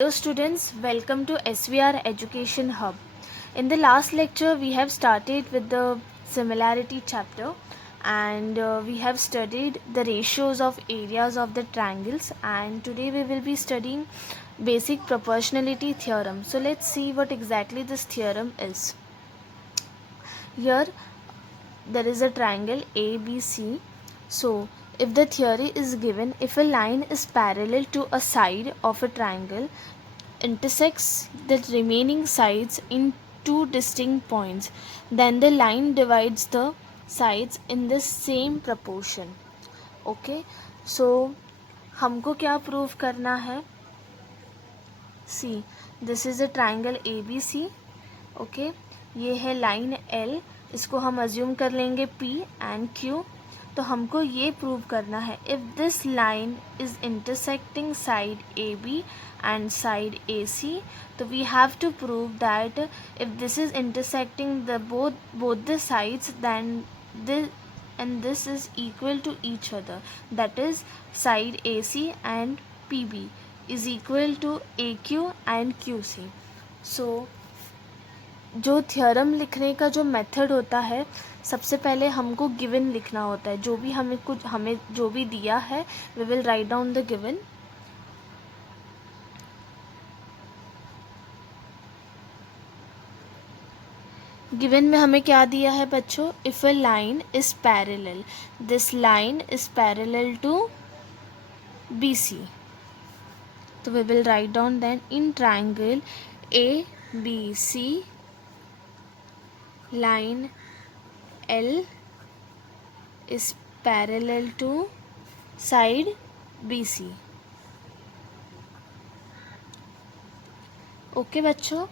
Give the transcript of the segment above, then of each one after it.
Hello students, welcome to SVR Education Hub. In the last lecture we have started with the similarity chapter and we have studied the ratios of areas of the triangles, and today we will be studying basic proportionality theorem. So let's see what exactly this theorem is. Here there is a triangle ABC. So if the theory is given, if a line is parallel to a side of a triangle, intersects the remaining sides in two distinct points, then the line divides the sides in the same proportion. Okay, so हमको क्या prove करना है? See, this is a triangle A B C. Okay, ये है line L, इसको हम assume कर लेंगे पी एंड क्यू. तो हमको ये प्रूव करना है, if this line is intersecting side A B and side A C, तो we have to prove that if this is intersecting the both the sides, then this and this is equal to each other, that is side AC and PB is equal to AQ and QC. So जो theorem लिखने का जो method होता है, सबसे पहले हमको given लिखना होता है. जो भी हमें जो भी दिया है, we will write down the given. Given में हमें क्या दिया है बच्चों? If a line is parallel, this line is parallel to B C. तो we will write down then in triangle A B C, line L is parallel to side BC. Okay बच्चों,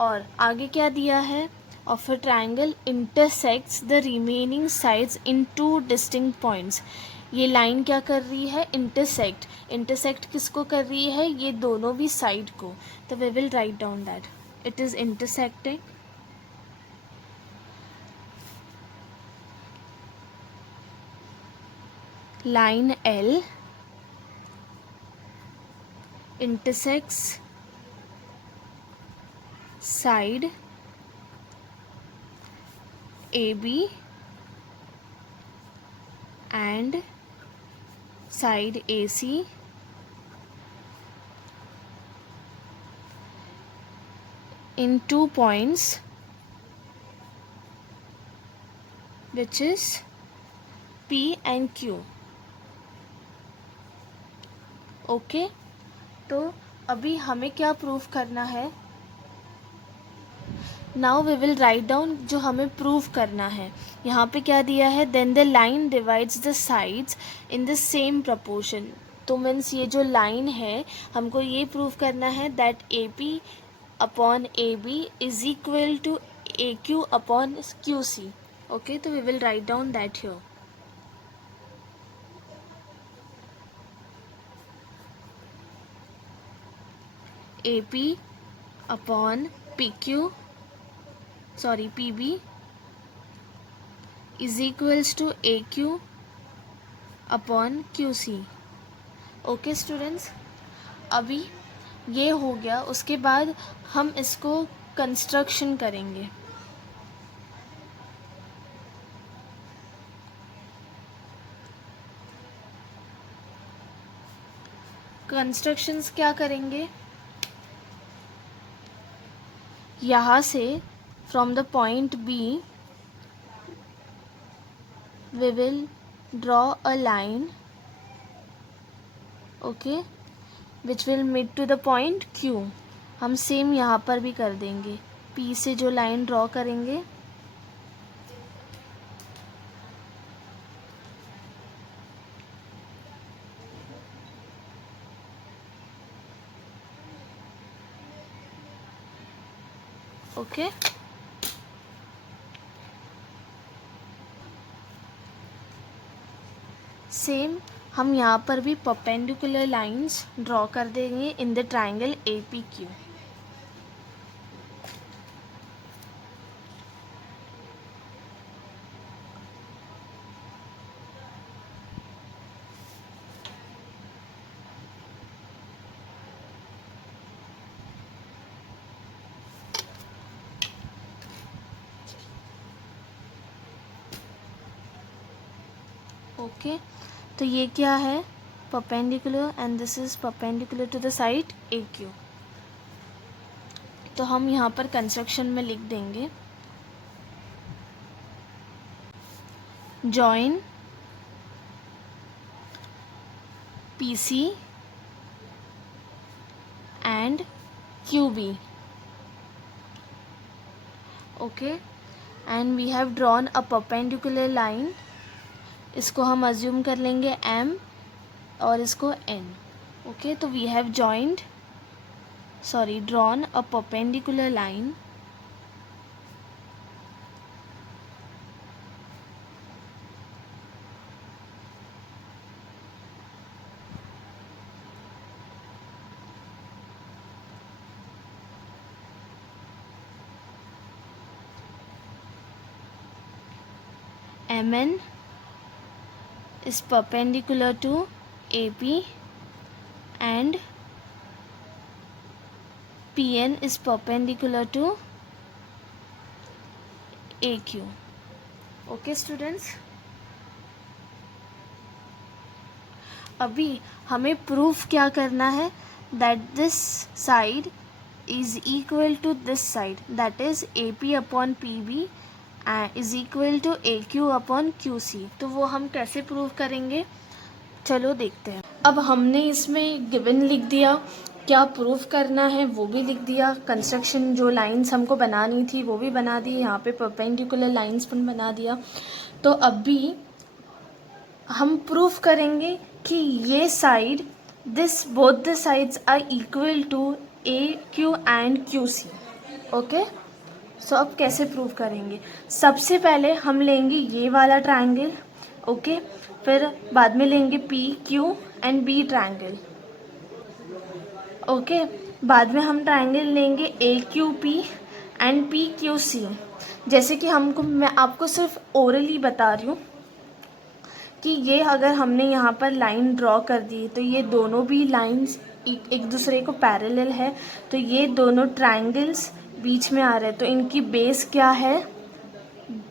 और आगे क्या दिया है? Of a triangle intersects the remaining sides in two distinct points. ये line क्या कर रही है? इंटरसेक्ट किसको कर रही है? ये दोनों भी साइड को. तो we will write down that it is intersecting line L intersects side AB and side AC in 2 points, which is P and Q. Okay, तो अभी हमें क्या प्रूफ करना है? Now we will write down जो हमें प्रूफ करना है. यहाँ पे क्या दिया है? Then the line divides the sides in the same proportion. तो मीन्स ये जो लाइन है, हमको ये प्रूफ करना है that A P upon A B is equal to A Q upon Q C. Okay, तो we will write down that here. AP upon PQ, sorry PB is equals to AQ upon QC. Okay students, अभी ये हो गया. उसके बाद हम इसको construction करेंगे. कंस्ट्रक्शंस क्या करेंगे? यहाँ से from the point B we will draw a line, okay, which will meet to the point Q. हम सेम यहाँ पर भी कर देंगे. P से जो लाइन ड्रॉ करेंगे, ओके. सेम हम यहाँ पर भी परपेंडिकुलर लाइंस ड्रॉ कर देंगे in the triangle A P Q. Okay, तो ये क्या है, perpendicular, and this is perpendicular to the side AQ। तो हम यहाँ पर कंस्ट्रक्शन में लिख देंगे join PC and QB। Okay, and we have drawn a perpendicular line, इसको हम अज्यूम कर लेंगे M और इसको N। ओके, तो we have drawn a perpendicular line MN is perpendicular to AP and PN is perpendicular to AQ। Okay students, अभी हमें proof क्या करना है, that this side is equal to this side, that is AP upon PB is equal to AQ upon QC। तो वो हम कैसे prove करेंगे, चलो देखते हैं। अब हमने इसमें गिवन लिख दिया, क्या प्रूफ करना है वो भी लिख दिया, कंस्ट्रक्शन जो लाइंस हमको बनानी थी वो भी बना दी, यहाँ पे परपेंडिकुलर लाइंस भी बना दिया। तो अभी हम प्रूफ करेंगे कि ये side, this both the sides are equal to AQ and QC। Okay, so अब कैसे प्रूव करेंगे, सबसे पहले हम लेंगे ये वाला ट्रायंगल। ओके, फिर बाद में लेंगे PQ and B triangle. Okay, बाद में हम ट्रायंगल लेंगे AQP एंड PQC। जैसे कि मैं आपको सिर्फ ओरली बता रही हूँ कि ये अगर हमने यहाँ पर लाइन ड्रॉ कर दी तो ये दोनों भी लाइंस एक दूसरे को पैरेलल है, तो ये दोनों ट्रायंगल्स बीच में आ रहे हैं, तो इनकी बेस क्या है,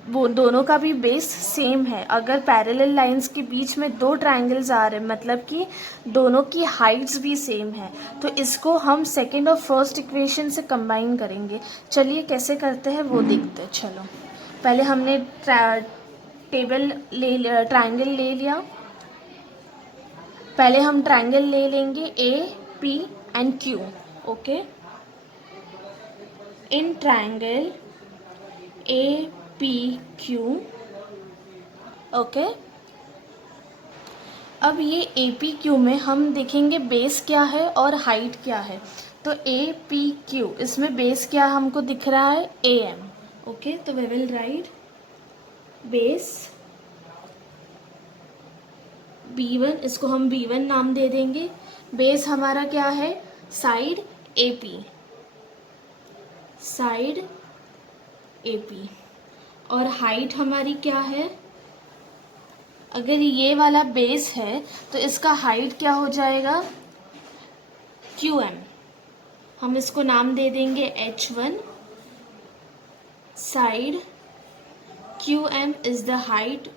वो दोनों का भी बेस सेम है। अगर पैरेलल लाइंस के बीच में दो ट्रायंगल्स आ रहे हैं मतलब कि दोनों की हाइट्स भी सेम है, तो इसको हम सेकंड और फर्स्ट इक्वेशन से कंबाइन करेंगे। चलिए कैसे करते हैं वो देखते हैं। चलो पहले हमने ट्रायंगल ले लिया, पहले हम ट्रायंगल ले लेंगे AP and Q। Okay, in triangle APQ। Okay, अब ये APQ में हम देखेंगे बेस क्या है और हाइट क्या है। तो APQ इसमें बेस क्या हमको दिख रहा है, AM। ओके, तो we will write base B1, इसको हम B1 नाम दे देंगे। बेस हमारा क्या है, साइड AP, साइड AP, और हाइट हमारी क्या है, अगर ये वाला बेस है तो इसका हाइट क्या हो जाएगा, QM। हम इसको नाम दे देंगे H1। Side QM is the height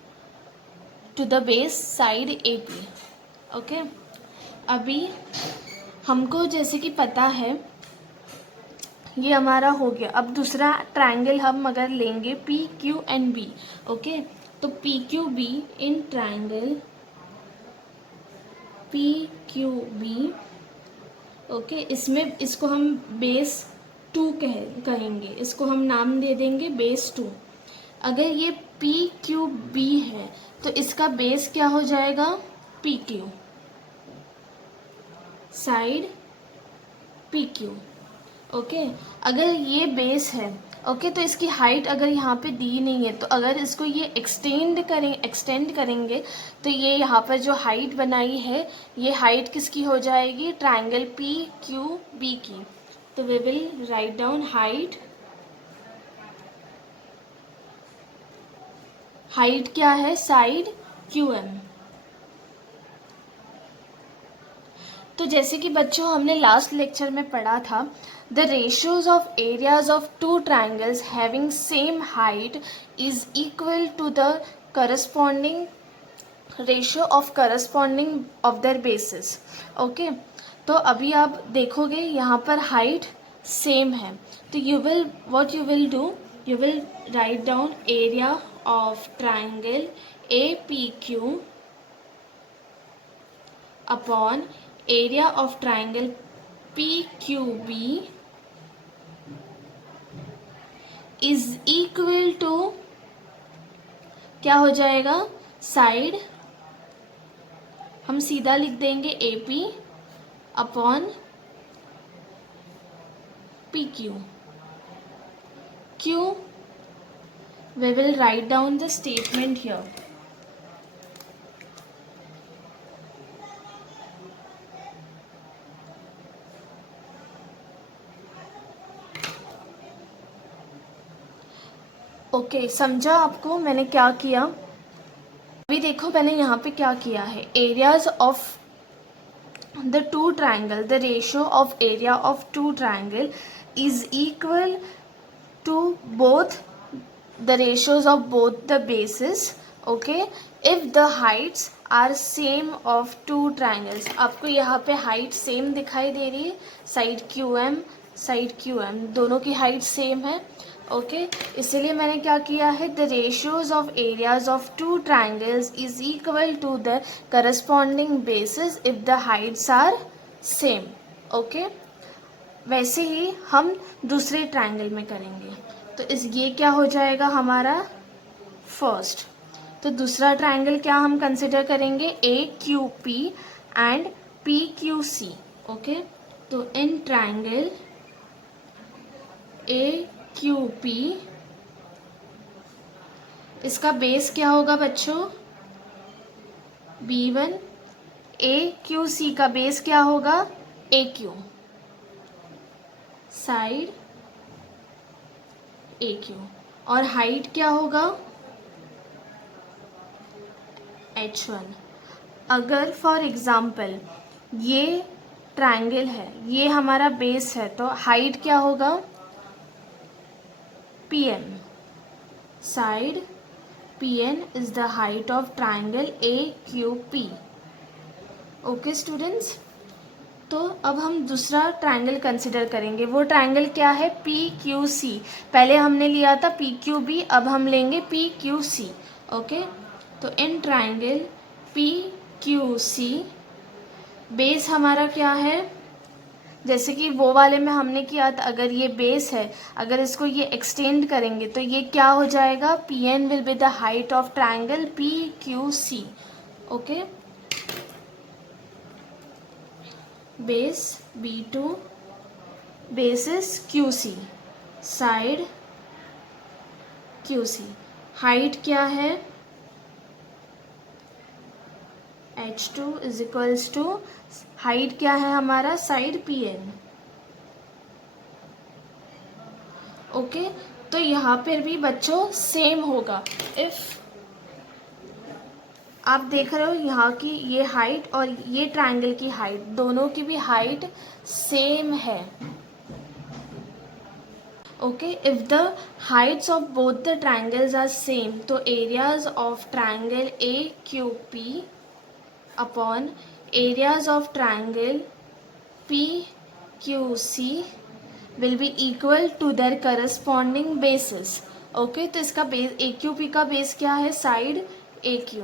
to the base side AP। Okay, अभी हमको जैसे कि पता है ये हमारा हो गया। अब दूसरा ट्रायंगल हम अगर लेंगे PQ एंड B। ओके, तो PQB in triangle PQB। Okay, इसमें इसको हम बेस 2 कहेंगे, इसको हम नाम दे देंगे बेस 2। अगर ये PQB है तो इसका बेस क्या हो जाएगा, PQ, साइड PQ। ओके, अगर ये बेस है, ओके, तो इसकी हाइट अगर यहाँ पे दी नहीं है तो अगर इसको ये एक्सटेंड करेंगे तो ये यहाँ पर जो हाइट बनाई है ये हाइट किसकी हो जाएगी, ट्रायंगल PQB की। तो we will write down height क्या है, साइड QM। तो जैसे कि बच्चों हमने लास्ट लेक्चर में पढ़ा था, the ratios of areas of two triangles having same height is equal to the corresponding ratio of corresponding of their bases. Okay, तो अभी आप देखोगे यहाँ पर हाइट सेम है, तो what you will do, you will write down area of triangle A P Q upon area of triangle P Q B is equal to, क्या हो जाएगा, साइड हम सीधा लिख देंगे A P upon P Q. Q, we will write down the statement here. Okay, समझा आपको मैंने क्या किया? अभी देखो मैंने यहाँ पे क्या किया है, areas of the two triangle, the ratio of area of two triangle is equal to both the ratios of both the bases. Okay, if the heights are same of two triangles, आपको यहाँ पे height same दिखाई दे रही है, side QM side QM दोनों की height same है। Okay, इसलिए मैंने क्या किया है, the ratios of areas of two triangles is equal to the corresponding bases if the heights are same. Okay, वैसे ही हम दूसरे ट्राइंगल में करेंगे, तो ये क्या हो जाएगा हमारा फर्स्ट। तो दूसरा ट्राइंगल क्या हम कंसिडर करेंगे, A Q P and P Q C. Okay, तो in triangle A Q P, इसका बेस क्या होगा बच्चों, B1। ए क्यू सी का बेस क्या होगा, ए क्यू, साइड ए क्यू, और हाइट क्या होगा, H1। अगर फॉर एग्जाम्पल ये ट्राइंगल है, ये हमारा बेस है, तो हाइट क्या होगा, PM, side PN is the height of triangle AQP। Okay students, तो अब हम दूसरा ट्राइंगल कंसिडर करेंगे, वो ट्राइंगल क्या है, PQC। पहले हमने लिया था PQB, अब हम लेंगे PQC। ओके, तो इन ट्राइंगल PQC बेस हमारा क्या है, जैसे कि वो वाले में हमने किया था, अगर ये बेस है, अगर इसको ये एक्सटेंड करेंगे तो ये क्या हो जाएगा, PN will be the height of triangle PQC। Okay, base B2, basis QC, side QC, height क्या है, H2 is equals to, height क्या है हमारा, साइड PN। ओके, तो यहाँ पर भी बच्चों सेम होगा। इफ आप देख रहे हो यहाँ की ये हाइट और ये ट्राइंगल की हाइट, दोनों की भी हाइट सेम है। Okay, if the heights of both the triangles are same, तो areas of triangle AQP upon areas of triangle PQC will be equal to their corresponding bases. Okay, तो इसका base AQP का base क्या है, side AQ।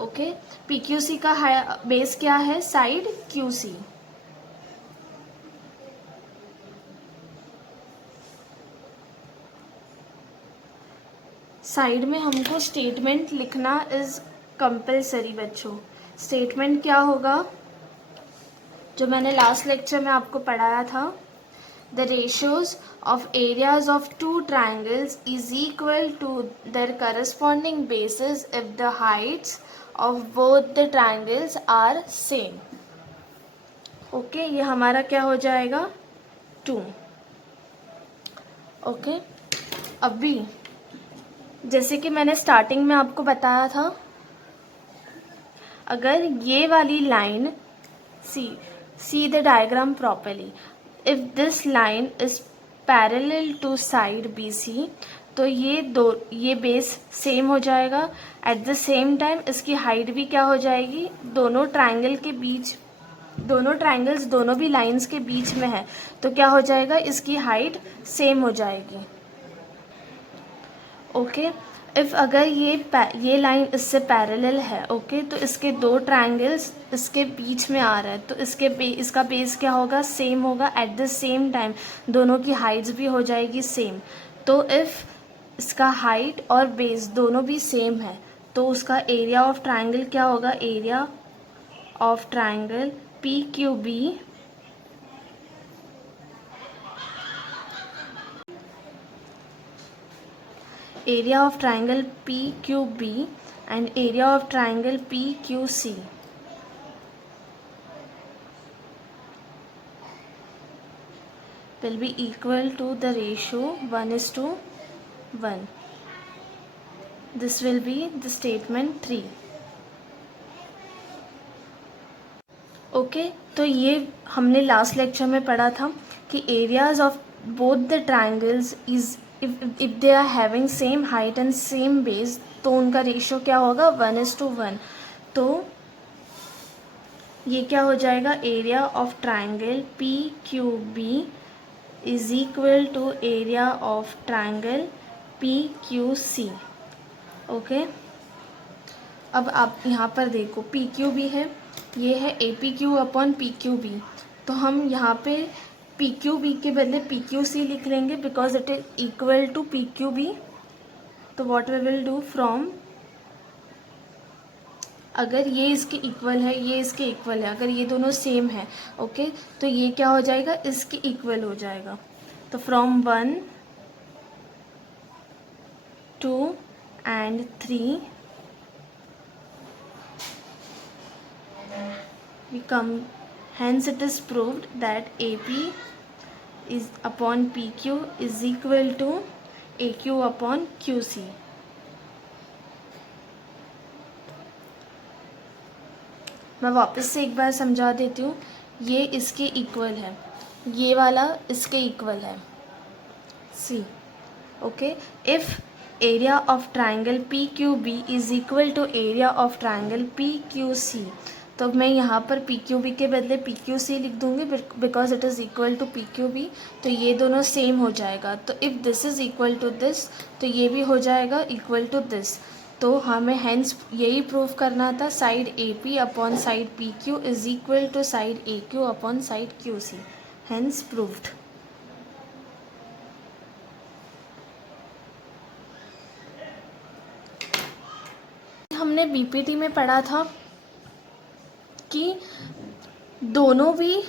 Okay, PQC का base क्या है, side QC। Side में हमको स्टेटमेंट लिखना इज कंपलसरी बच्चों। स्टेटमेंट क्या होगा, जो मैंने लास्ट लेक्चर में आपको पढ़ाया था, the ratios of areas of two triangles is equal to their corresponding bases if the heights of both the triangles are same। Okay, ये हमारा क्या हो जाएगा, 2। ओके, अभी जैसे कि मैंने स्टार्टिंग में आपको बताया था, अगर ये वाली line see the diagram properly, if this line is parallel to side BC, तो ये बेस सेम हो जाएगा। एट द सेम टाइम इसकी हाइट भी क्या हो जाएगी, दोनों ट्राइंगल्स दोनों भी लाइंस के बीच में है, तो क्या हो जाएगा, इसकी हाइट सेम हो जाएगी। ओके, इफ़ अगर ये लाइन इससे पैरेलल है, ओके, तो इसके दो ट्राइंगल्स इसके बीच में आ रहा है, तो इसका बेस क्या होगा, सेम होगा। एट द सेम टाइम दोनों की हाइट्स भी हो जाएगी सेम। तो इफ़ इसका हाइट और बेस दोनों भी सेम है, तो उसका एरिया ऑफ ट्राइंगल क्या होगा, area of triangle P Q B area of triangle PQB and area of triangle PQC will be equal to the ratio 1:1. This will be the statement 3. Okay, तो ये हमने last lecture में पढ़ा था कि areas of both the triangles is if they are having same height and same base, तो उनका ratio क्या होगा, 1:1। तो ये क्या हो जाएगा, area of triangle P Q B is equal to area of triangle P Q C. Okay, अब आप यहाँ पर देखो पी क्यू बी है, ये है A P Q upon P Q B, तो हम यहाँ पे पी क्यू बी के बदले पी क्यू सी लिख लेंगे because it is equal to P Q B. तो what we will do from, अगर ये इसके इक्वल है, ये इसके इक्वल है, अगर ये दोनों सेम है, ओके, तो ये क्या हो जाएगा, इसके इक्वल हो जाएगा। तो from 1 2 and 3 we come, hence it is proved that AP is upon PQ is equal to AQ upon QC. मैं वापस से एक बार समझा देती हूँ, ये इसके इक्वल है, ये वाला इसके इक्वल है, C. Okay, if area of triangle P Q B is equal to area of triangle P Q C, तो मैं यहाँ पर पी क्यू बी के बदले पी क्यू सी लिख दूँगी because it is equal to P Q B, तो ये दोनों सेम हो जाएगा। तो if this is equal to this, तो ये भी हो जाएगा इक्वल टू दिस। तो हमें हेंस यही प्रूव करना था, side A P upon side P Q is equal to side A Q upon side Q C, hence proved. हमने बीपीटी में पढ़ा था कि दोनों भी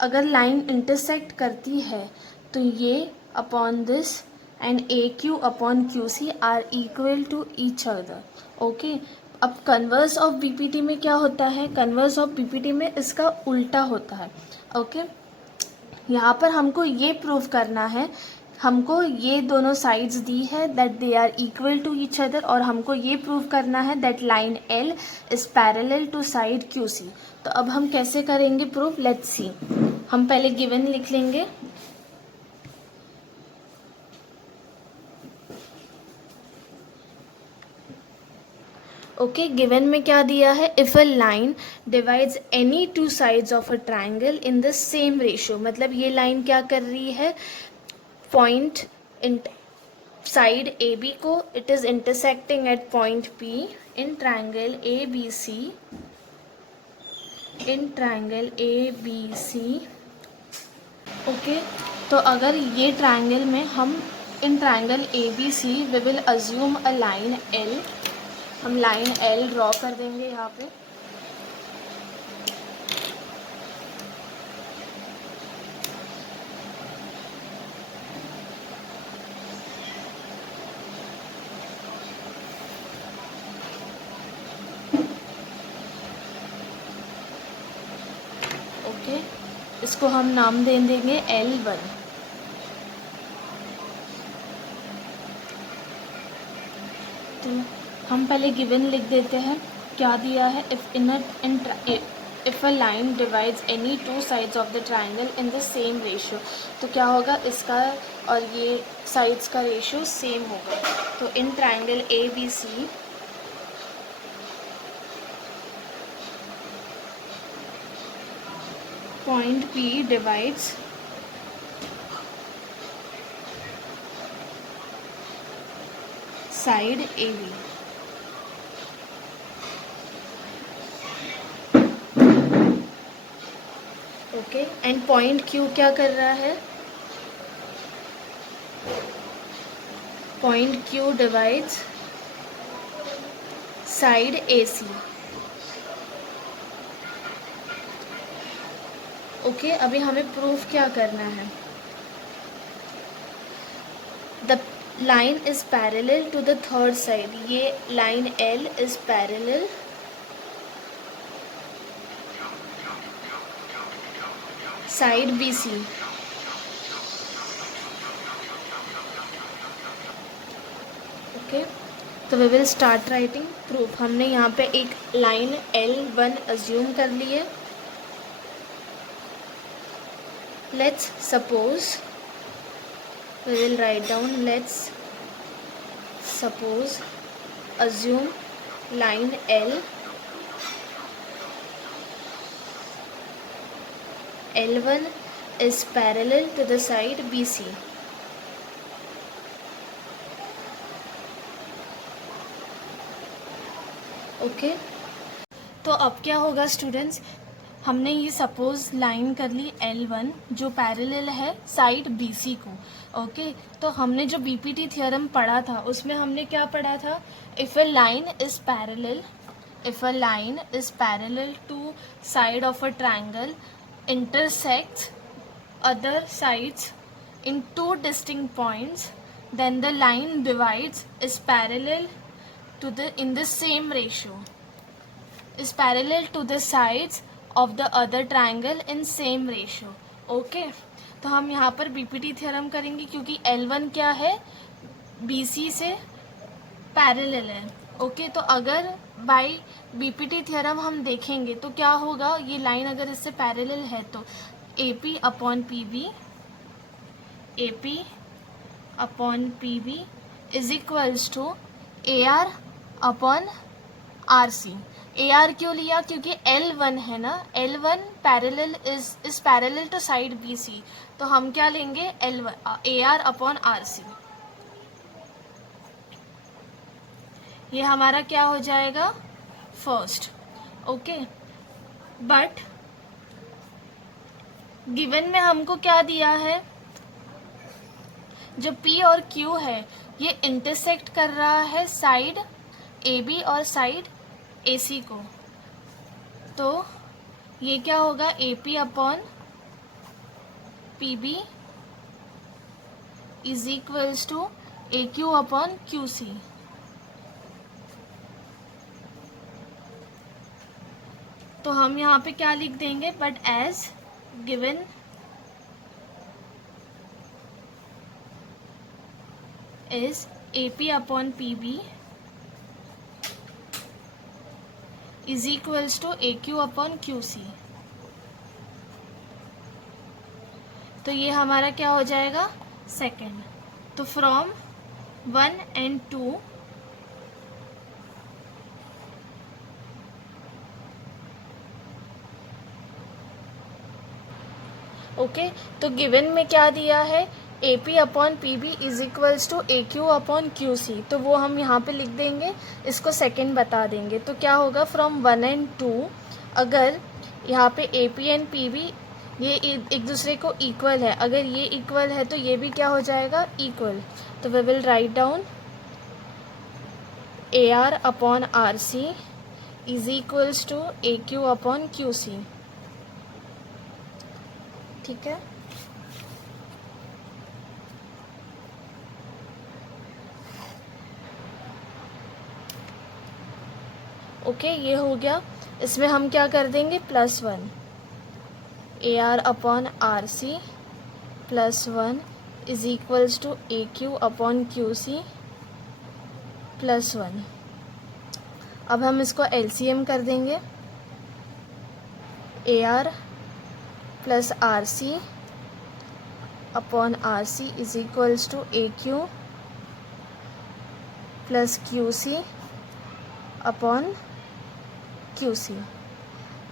अगर लाइन इंटरसेक्ट करती है तो ये upon this and A Q upon Q C are equal to each other. Okay, अब कन्वर्स ऑफ बीपीटी में क्या होता है, कन्वर्स ऑफ बीपीटी में इसका उल्टा होता है। ओके, यहाँ पर हमको ये प्रूव करना है, हमको ये दोनों साइड्स दी है that they are equal to each other, और हमको ये प्रूव करना है that line L is parallel to side Q C. तो अब हम कैसे करेंगे प्रूफ, लेट्स सी। हम पहले गिवन लिख लेंगे, ओके, गिवन में क्या दिया है, if a line divides any two sides of a triangle in the same ratio, मतलब ये लाइन क्या कर रही है, पॉइंट साइड ए बी को it is intersecting at point P in triangle A B C, in triangle A B C. Okay, तो अगर ये ट्राइंगल में हम in triangle A B C we will assume a line L, हम line L draw कर देंगे यहाँ पे। ओके, इसको हम नाम दे देंगे L1। तो हम पहले गिवन लिख देते हैं, क्या दिया है, if if a line divides any two sides of the triangle in the same ratio. तो क्या होगा, इसका और ये साइड्स का रेशियो सेम होगा। तो in triangle A B C point P divides side A B. Okay, and point Q क्या कर रहा है, point Q divides side AC। Okay, अभी हमें प्रूफ क्या करना है, the line is parallel to the third side. ये line L is parallel side BC। Okay, तो we will start writing proof. हमने यहाँ पे एक लाइन L1 अज्यूम कर ली है। Let's suppose, we will write down, let's suppose, assume line L1 is parallel to the side BC। Okay, तो अब क्या होगा स्टूडेंट्स, हमने ये सपोज लाइन कर ली L1 जो पैरेलल है साइड BC को। ओके, तो हमने जो BPT थ्योरम पढ़ा था उसमें हमने क्या पढ़ा था, if a line is parallel to side of a triangle intersects other sides in two distinct points, then the line divides is parallel to the in the same ratio, is parallel to the sides of the other triangle in same ratio। Okay, तो हम यहाँ पर BPT theorem करेंगे क्योंकि L1 क्या है, BC से parallel है। ओके, तो अगर बाय बीपीटी थ्योरम हम देखेंगे तो क्या होगा, ये लाइन अगर इससे पैरेलल है तो AP upon PB is equals to AR upon RC। AR क्यों लिया, क्योंकि L1 है ना, L1 parallel is parallel to side BC, तो हम क्या लेंगे AR अपॉन RC। ये हमारा क्या हो जाएगा, फर्स्ट। ओके, बट गिवन में हमको क्या दिया है, जो P और Q है ये इंटरसेक्ट कर रहा है साइड AB और साइड AC को। तो ये क्या होगा, AP upon PB is equals to AQ upon QC। तो हम यहाँ पे क्या लिख देंगे, but as given is AP upon PB is equals to AQ upon QC। तो ये हमारा क्या हो जाएगा, सेकेंड। तो फ्रॉम 1 and 2 ओके, तो गिवन में क्या दिया है, AP upon PB is equals to AQ upon QC। तो वो हम यहाँ पे लिख देंगे, इसको सेकेंड बता देंगे। तो क्या होगा, फ्रॉम 1 and 2 अगर यहाँ पे AP एंड PB ये एक दूसरे को इक्वल है, अगर ये इक्वल है तो ये भी क्या हो जाएगा, इक्वल। तो we will write down AR upon RC is equals to AQ upon QC। ठीक है, ओके, ये हो गया। इसमें हम क्या कर देंगे, +1 AR upon RC +1 is equals to AQ upon QC +1। अब हम इसको LCM कर देंगे। AR plus RC upon RC is equals to AQ plus QC upon QC.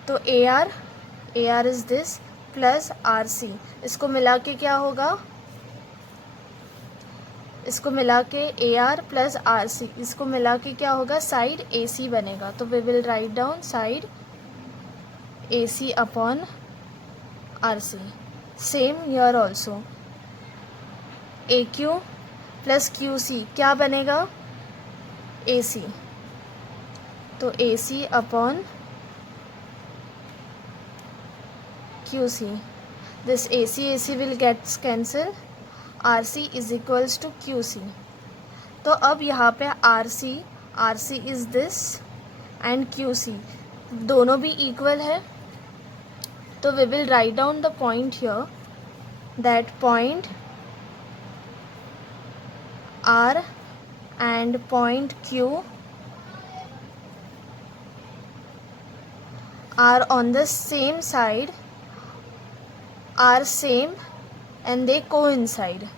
तो AR is this plus RC, इसको मिला के क्या होगा, इसको मिला के AR प्लस RC, इसको मिला के क्या होगा, साइड AC बनेगा. तो we will write down side AC upon RC. Same here also AQ plus QC क्या बनेगा, AC. तो AC upon QC. This AC will get cancel. RC is equals to QC. तो अब यहाँ पे RC is this and QC दोनों भी equal है. तो we will write down the point here, that point R and point Q are on the same side, are same and they coincide.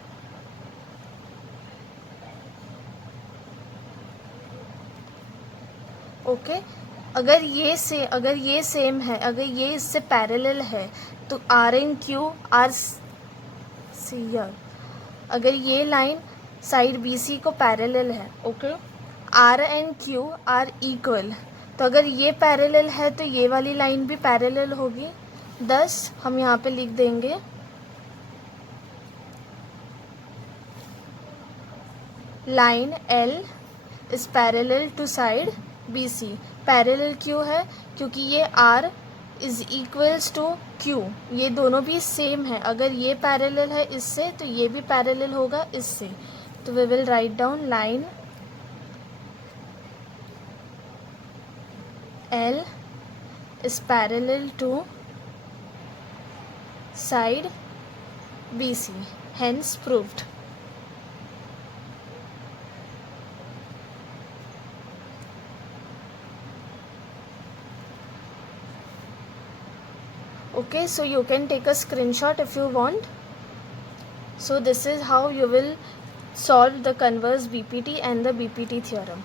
Okay अगर ये सेम है, अगर ये इससे पैरेलल है तो R and Q are C, अगर ये लाइन साइड BC को पैरेलल है, okay, R and Q are equal. तो अगर ये पैरेलल है तो ये वाली लाइन भी पैरेलल होगी. thus हम यहाँ पे लिख देंगे line L is parallel to side BC. Parallel क्यों है, क्योंकि ये R is equals to Q, ये दोनों भी सेम है. अगर ये पैरेलल है इससे तो ये भी पैरेलल होगा इससे. तो we will write down line L is parallel to side BC, hence proved. Okay, so you can take a screenshot if you want. So this is how you will solve the converse BPT and the BPT theorem.